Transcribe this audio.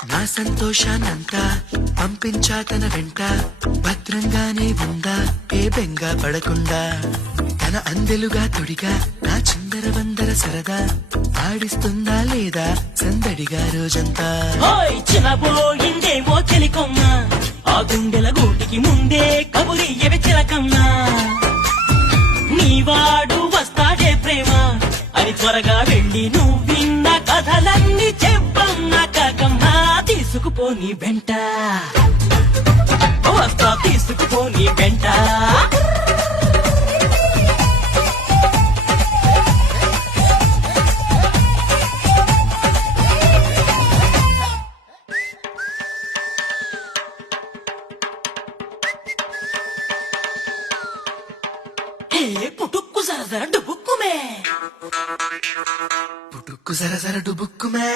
నా సంతోషాన్నంతా పంపించా తన వెంట, భద్రంగానే ఉందా ఏ బెంగ పడకుండా. తన అందెలుగా తొడిగా నా చిందర వందర సరదా, ఆడిస్తుందా లేదా సందడిగా రోజంతా. చిన్నబోయిందేమో చెలికొమ్మ, ఆ గుండెల గూటికి ముందే కబురియవి చిలకమ్మా. నీవాడు వస్తాడే ప్రేమ అని త్వరగా వెళ్ళి నువ్వు విన్న కథలన్నీ చెప్పమ్మా కాకమ్మా. తీసుకుపోని వెంట వస్తా, తీసుకుపోని వెంట. పుట్టుక్కు సరసర డుబుక్కుమే, పుట్టుక్కు సరసర డుబుక్కుమే.